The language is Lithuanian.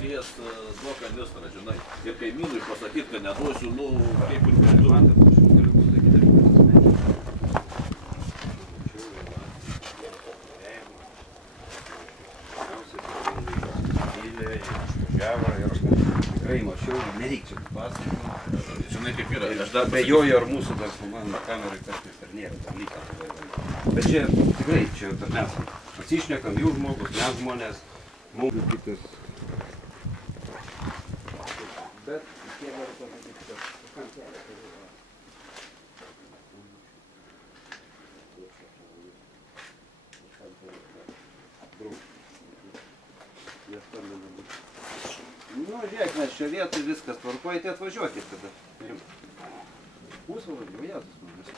paskėjęs duok kanistrą, žinai. Ir kaimynui pasakyt, kad neduosiu, nu, kaip ir kalbant. Tikrai mačiau, nereik čia pasakyti. Žinai, kaip yra. Aš dar bejoju, ar mūsų dar filmavimo kamerai kartais ar nėra tam lyga. Bet čia tikrai, čia mes pasišnekam, jų žmogus, mes žmonės, mums kitas. Bet kiek galiu pasakyti, kad kantelė turi yra. Nu, žiūrėk, mes čia vietoj viskas tvarkojate, atvažiuokit tada. Pusvalandį, o Jėzus manas.